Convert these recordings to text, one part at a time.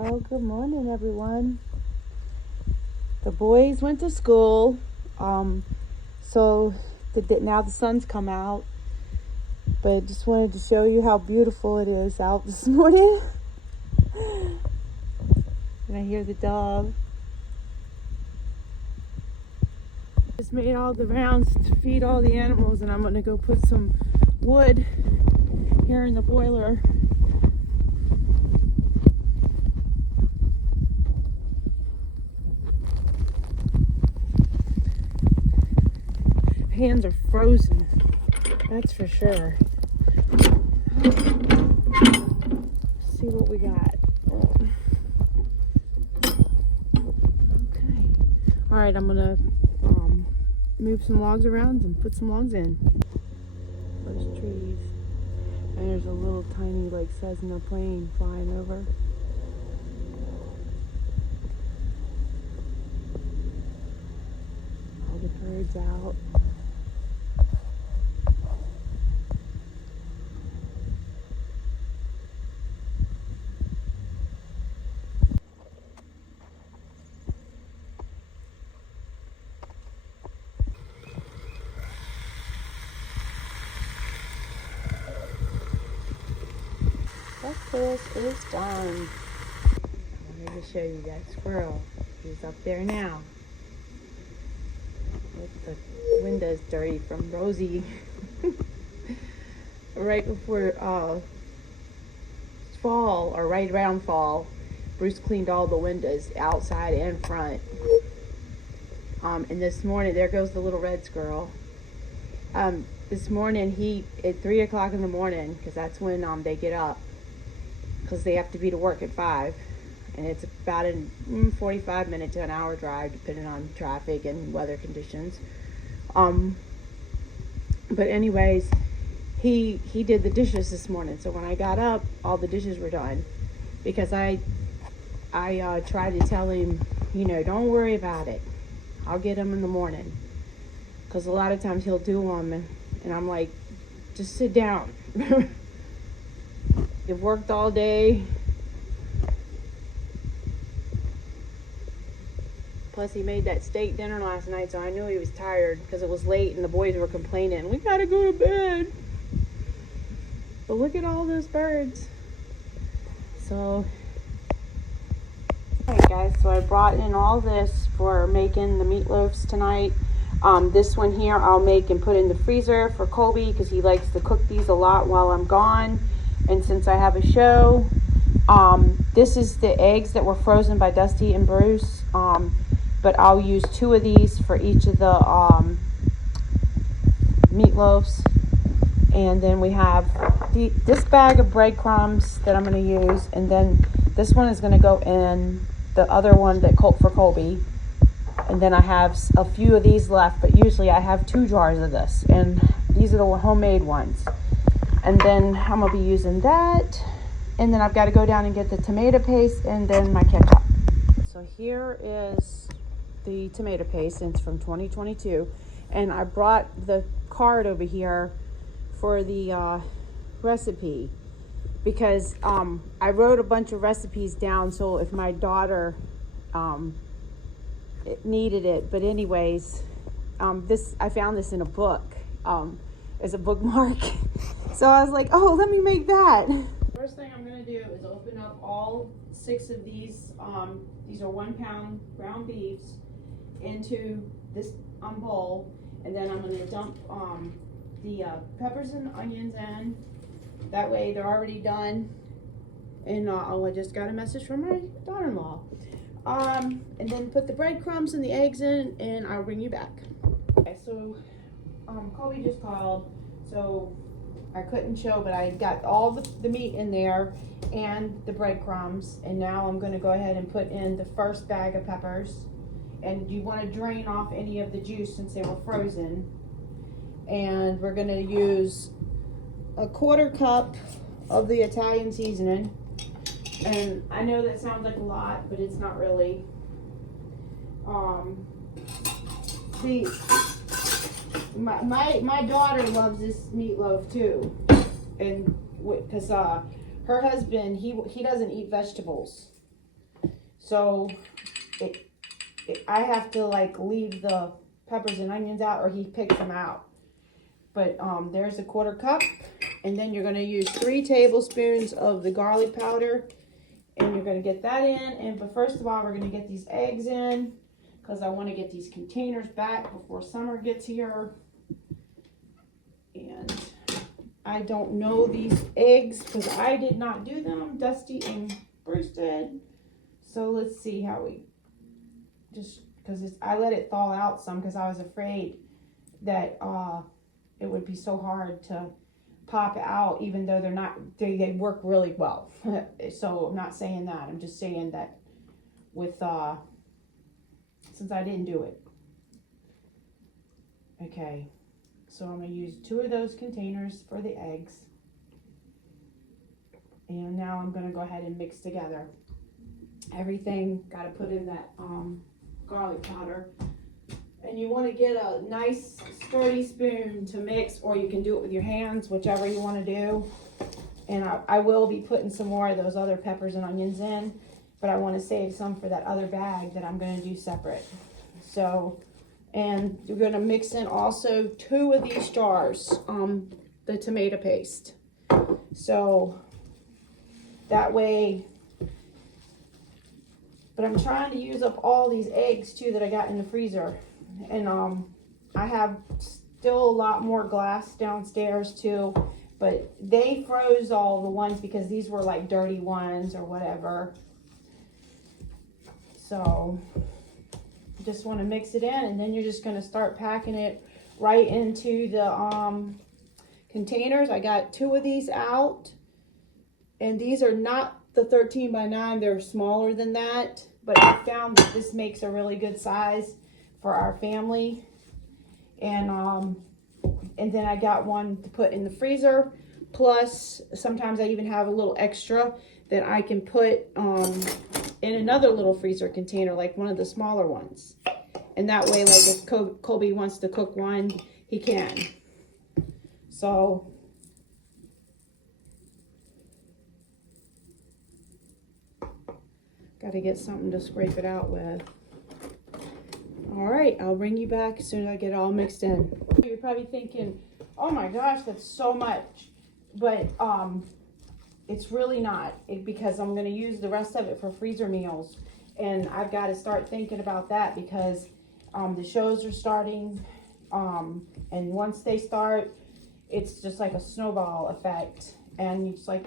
Well, good morning, everyone. The boys went to school, so now the sun's come out. But just wanted to show you how beautiful it is out this morning. And I hear the dog. Just made all the rounds to feed all the animals, and I'm gonna go put some wood here in the boiler. Hands are frozen, that's for sure. Let's see what we got. Okay. All right, I'm gonna move some logs around and put some logs in. Those trees. And there's a little tiny like Cessna plane flying over. All the birds out. Breakfast is done. I wanted to show you that squirrel. He's up there now. With the windows dirty from Rosie. Right before fall, or right around fall, Bruce cleaned all the windows outside and front. And this morning, there goes the little red squirrel. This morning, at 3 o'clock in the morning, because that's when they get up, because they have to be to work at 5, and it's about a 45-minute to an hour drive, depending on traffic and weather conditions. But anyways, he did the dishes this morning. So when I got up, all the dishes were done, because I tried to tell him, don't worry about it. I'll get them in the morning, because a lot of times he'll do them, and I'm like, just sit down. You've worked all day. Plus, he made that steak dinner last night, so I knew he was tired, because it was late and the boys were complaining, we gotta go to bed. But look at all those birds. So, alright guys, so I brought in all this for making the meatloafs tonight. This one here I'll make and put in the freezer for Colby, because he likes to cook these a lot while I'm gone. And since I have a show, this is the eggs that were frozen by Dusty and Bruce. But I'll use 2 of these for each of the meatloafs. And then we have this bag of breadcrumbs that I'm going to use. And then this one is going to go in the other one for Colby. And then I have a few of these left, but usually I have 2 jars of this. And these are the homemade ones. And then I'm going to be using that. And then I've got to go down and get the tomato paste and then my ketchup. So here is the tomato paste, and it's from 2022. And I brought the card over here for the recipe, because I wrote a bunch of recipes down, so if my daughter needed it. But anyways, I found this in a book as a bookmark. So I was like, oh, let me make that. First thing I'm going to do is open up all 6 of these. These are 1 pound ground beefs into this bowl. And then I'm going to dump the peppers and onions in. That way they're already done. And I just got a message from my daughter-in-law. And then put the breadcrumbs and the eggs in, and I'll bring you back. Okay, so Colby just called. So I couldn't show, but I got all the meat in there and the breadcrumbs, and now I'm going to go ahead and put in the first bag of peppers. And you want to drain off any of the juice since they were frozen. And we're going to use a 1/4 cup of the Italian seasoning. And I know that sounds like a lot, but it's not really. My daughter loves this meatloaf too, and because her husband he doesn't eat vegetables, So I have to like leave the peppers and onions out, or he picks them out. But there's a 1/4 cup, and then you're going to use 3 tablespoons of the garlic powder, and you're going to get that in. But first of all, we're going to get these eggs in, because I want to get these containers back before summer gets here. And I don't know these eggs because I did not do them. Dusty and Bruce did. So let's see how we just, because I let it thaw out some because I was afraid that it would be so hard to pop out, even though they're not, they work really well. So I'm not saying that. I'm just saying that with, since I didn't do it. Okay. So I'm going to use 2 of those containers for the eggs. And now I'm going to go ahead and mix together everything. Got to put in that garlic powder. And you want to get a nice sturdy spoon to mix, or you can do it with your hands, whichever you want to do. And I will be putting some more of those other peppers and onions in, but I want to save some for that other bag that I'm going to do separate. So, and you're going to mix in also 2 of these jars, the tomato paste. So that way, but I'm trying to use up all these eggs too that I got in the freezer. And I have still a lot more glass downstairs too, but they froze all the ones because these were like dirty ones or whatever. So just want to mix it in, and then you're just going to start packing it right into the containers. I got 2 of these out, and these are not the 13 by 9, they're smaller than that, but I found that this makes a really good size for our family. And then I got one to put in the freezer, plus sometimes I even have a little extra that I can put in another little freezer container, like one of the smaller ones. And that way, like if Colby wants to cook one, he can. So got to get something to scrape it out with. All right, I'll bring you back as soon as I get it all mixed in. You're probably thinking, oh my gosh, that's so much. But it's really not, because I'm going to use the rest of it for freezer meals. And I've got to start thinking about that, because the shows are starting. And once they start, it's just like a snowball effect. And it's like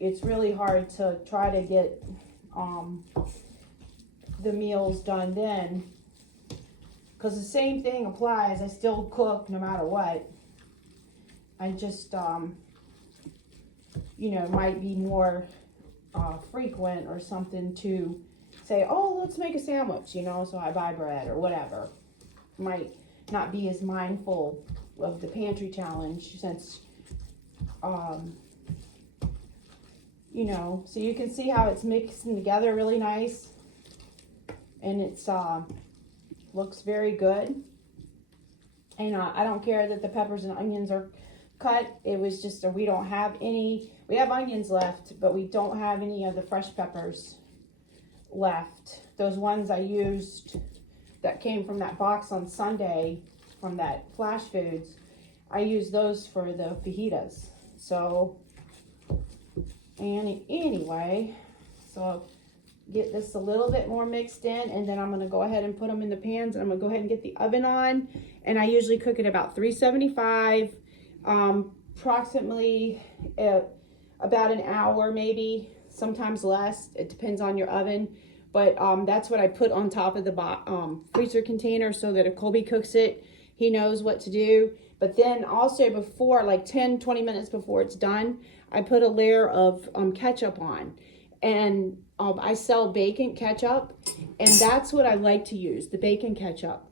it's really hard to try to get the meals done then, because the same thing applies. I still cook no matter what. I just you know, might be more frequent or something to say, oh, let's make a sandwich, you know, so I buy bread or whatever. Might not be as mindful of the pantry challenge, since you know, so you can see how it's mixing together really nice. And it's looks very good. And I don't care that the peppers and onions are cut. It was just we don't have any. We have onions left, but we don't have any of the fresh peppers left. Those ones I used that came from that box on Sunday from that Flash Foods, I used those for the fajitas. So, and anyway, so get this a little bit more mixed in, and then I'm going to go ahead and put them in the pans, and I'm going to go ahead and get the oven on. And I usually cook at about 375, approximately about an hour, maybe, sometimes less. It depends on your oven. But that's what I put on top of the freezer container, so that if Colby cooks it, he knows what to do. But then also before, like 10-20 minutes before it's done, I put a layer of ketchup on. And I sell bacon ketchup, and that's what I like to use, the bacon ketchup.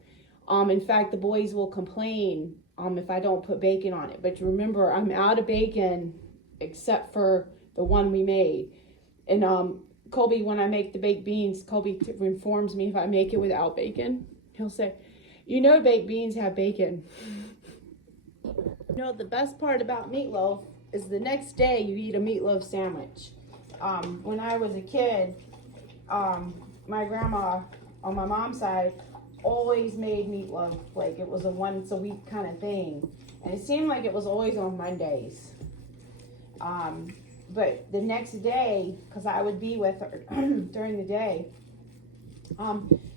In fact, the boys will complain if I don't put bacon on it. But remember, I'm out of bacon except for the one we made. And Colby, when I make the baked beans, Colby informs me if I make it without bacon. He'll say, you know, baked beans have bacon. You know, the best part about meatloaf is the next day you eat a meatloaf sandwich. When I was a kid, my grandma on my mom's side always made meatloaf. Like it was a once a week kind of thing. And it seemed like it was always on Mondays. But the next day, because I would be with her during the day,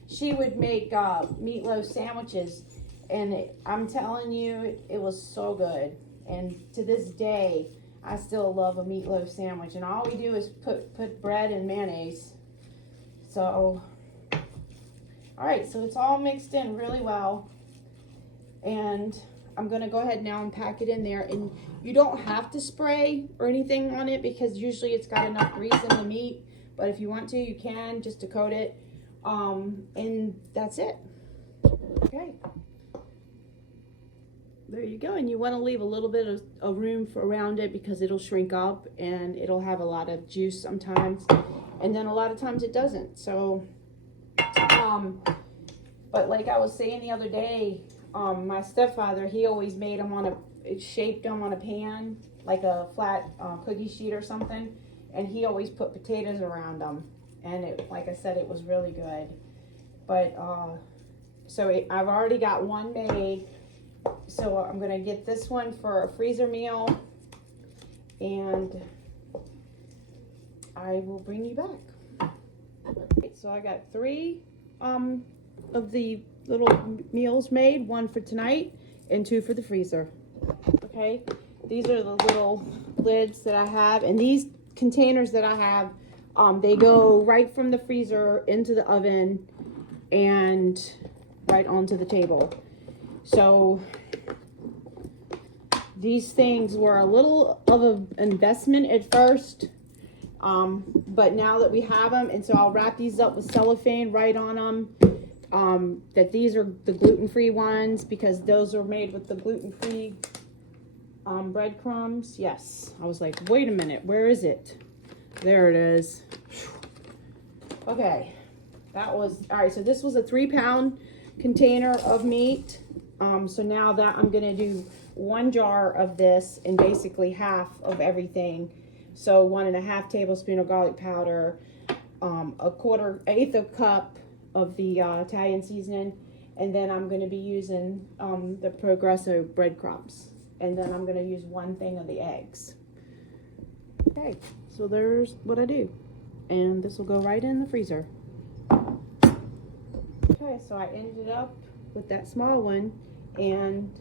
she would make meatloaf sandwiches. And I'm telling you, it was so good. And to this day, I still love a meatloaf sandwich. And all we do is put bread and mayonnaise. So, all right, so it's all mixed in really well. And I'm gonna go ahead now and pack it in there. And you don't have to spray or anything on it because usually it's got enough grease in the meat. But if you want to, you can just to coat it. And that's it. Okay. There you go. And you want to leave a little bit of room around it because it'll shrink up and it'll have a lot of juice sometimes. And then a lot of times it doesn't. So, but like I was saying the other day, my stepfather, he always made them shaped them on a pan, like a flat cookie sheet or something. And he always put potatoes around them. And it, like I said, it was really good. But, I've already got one made. So I'm going to get this one for a freezer meal. And I will bring you back. Okay, so I got 3 of the little meals made, 1 for tonight and 2 for the freezer. Okay, these are the little lids that I have, and these containers that I have, they go right from the freezer into the oven and right onto the table. So these things were a little of an investment at first, but now that we have them, and so I'll wrap these up with cellophane right on them. That these are the gluten-free ones because those are made with the gluten-free breadcrumbs. Yes, I was like, wait a minute, where is it? There it is. Okay, that was all right. So this was a 3-pound container of meat. So now that I'm gonna do 1 jar of this and basically half of everything. So 1.5 tablespoons of garlic powder, eighth of cup of the Italian seasoning, and then I'm going to be using the Progresso breadcrumbs, and then I'm going to use 1 thing of the eggs. Okay, so there's what I do, and this will go right in the freezer. Okay, so I ended up with that small one and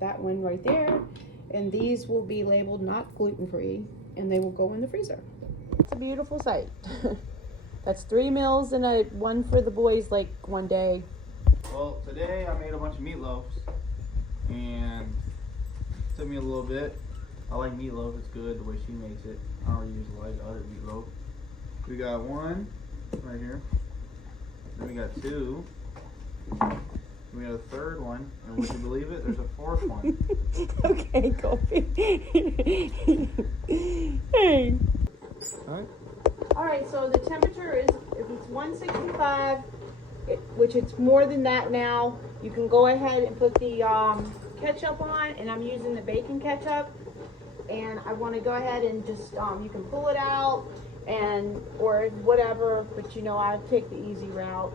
that one right there, and these will be labeled not gluten-free, and they will go in the freezer. It's a beautiful sight. That's 3 meals and 1 for the boys, like one day. Well, today I made a bunch of meatloaves, and it took me a little bit. I like meatloaf, it's good the way she makes it. I don't use like other meatloaf. We got 1 right here, then we got 2, we got a 3rd one, and would you believe it, there's a 4th one. Okay, Colby. Hey. Alright. Alright, so the temperature is, if it's 165, which it's more than that now, you can go ahead and put the ketchup on, and I'm using the bacon ketchup. And I want to go ahead and just, you can pull it out, or whatever, but you know, I take the easy route.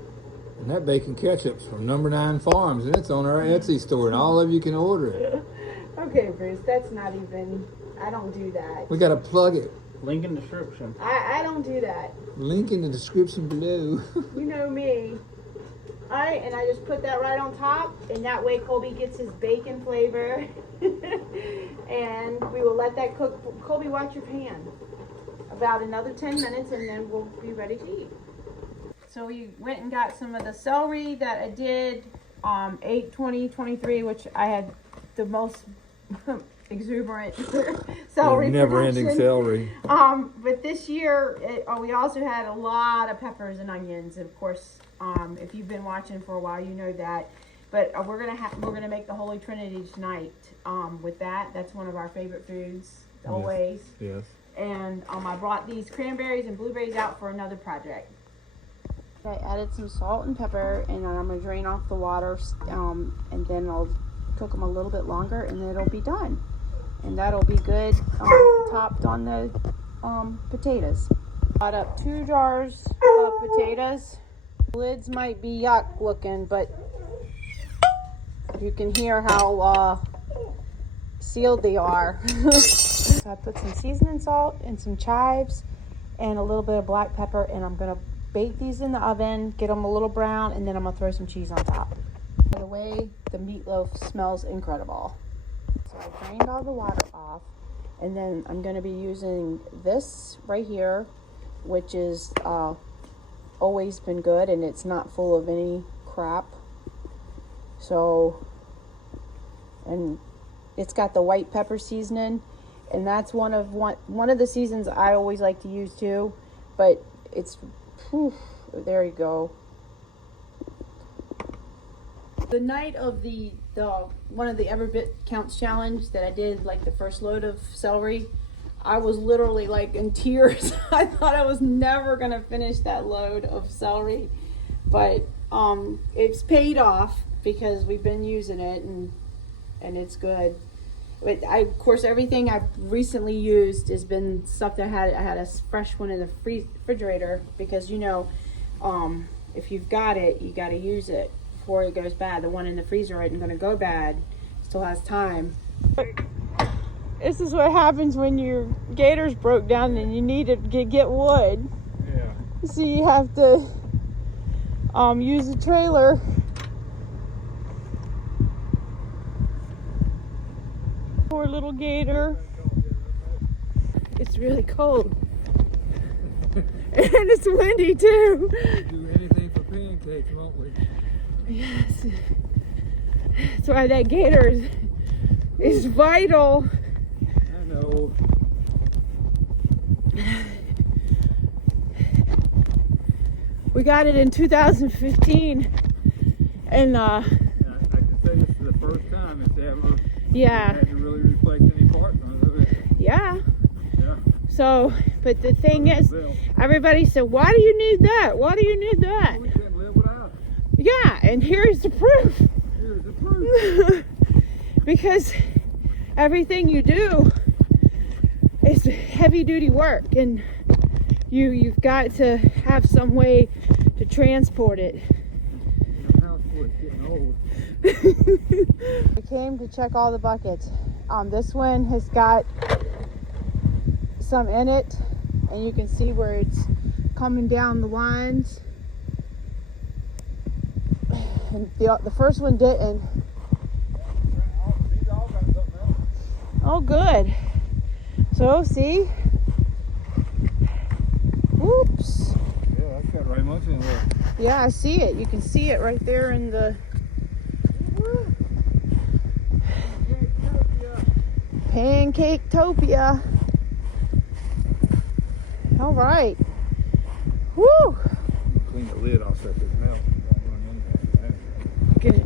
And that bacon ketchup's from Number 9 Farms, and it's on our Etsy store, and all of you can order it. Okay, Bruce, that's not even, I don't do that. We gotta plug it. Link in the description. I don't do that. Link in the description below. You know me. Alright, and I just put that right on top, and that way Colby gets his bacon flavor. And we will let that cook. Colby, watch your pan. About another 10 minutes, and then we'll be ready to eat. So we went and got some of the celery that I did, 8, 20, 23, which I had the most exuberant celery Never-ending celery. But this year, we also had a lot of peppers and onions. Of course, if you've been watching for a while, you know that. But we're gonna make the Holy Trinity tonight. With that, that's one of our favorite foods always. Yes. And I brought these cranberries and blueberries out for another project. I added some salt and pepper, and I'm gonna drain off the water, and then I'll cook them a little bit longer, and then it'll be done. And that'll be good topped on the potatoes. Got up 2 jars of potatoes. Lids might be yuck looking, but you can hear how sealed they are. So I put some seasoning salt and some chives and a little bit of black pepper, and I'm gonna bake these in the oven, get them a little brown, and then I'm gonna throw some cheese on top. By the way, the meatloaf smells incredible. So I drained all the water off, and then I'm gonna be using this right here, which is always been good, and it's not full of any crap. So, and it's got the white pepper seasoning, and that's one of the seasons I always like to use too. But it's, whew, there you go. The night of the one of the Every Bit Counts challenge that I did, like the first load of celery, I was literally like in tears. I thought I was never gonna finish that load of celery, but it's paid off because we've been using it and it's good. But of course, everything I've recently used has been stuff that I had a fresh one in the refrigerator, because you know, if you've got it, you got to use it before it goes bad. The one in the freezer isn't going to go bad; still has time. This is what happens when your gator's broke down and you need to get wood. Yeah. So you have to use a trailer. Poor little gator. It's really cold. And it's windy too. Do anything for pancakes, won't we? Yes. That's why that gator is vital. I know. We got it in 2015, and I can say this is the first time it's ever yeah. had to really replace any parts on it. Yeah. Yeah. So, but the thing is, everybody said, why do you need that? Why do you need that? We can't live without it. Yeah, and here's the proof. Here's the proof. Because everything you do is heavy duty work, and you've got to have some way to transport it. I came to check all the buckets. This one has got some in it, and you can see where it's coming down the lines. And the first one didn't. Oh, good. So, see? Oops. Yeah, that's got right much in there. Yeah, I see it. You can see it right there in the Pancake-topia. All right. Woo! Clean the lid off so it doesn't melt. Get it.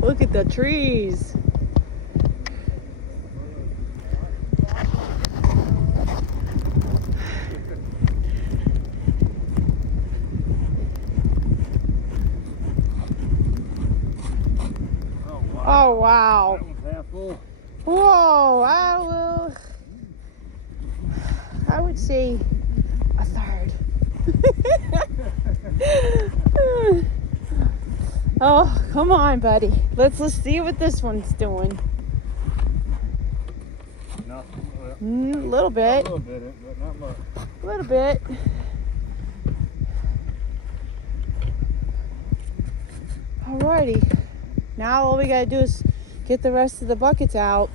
Look at the trees. Oh wow. That one's half full. Whoa, I would say a third. Oh, come on, buddy. Let's see what this one's doing. Nothing. A little bit. A little bit, but not much. A little bit. Alrighty. Now all we gotta do is get the rest of the buckets out.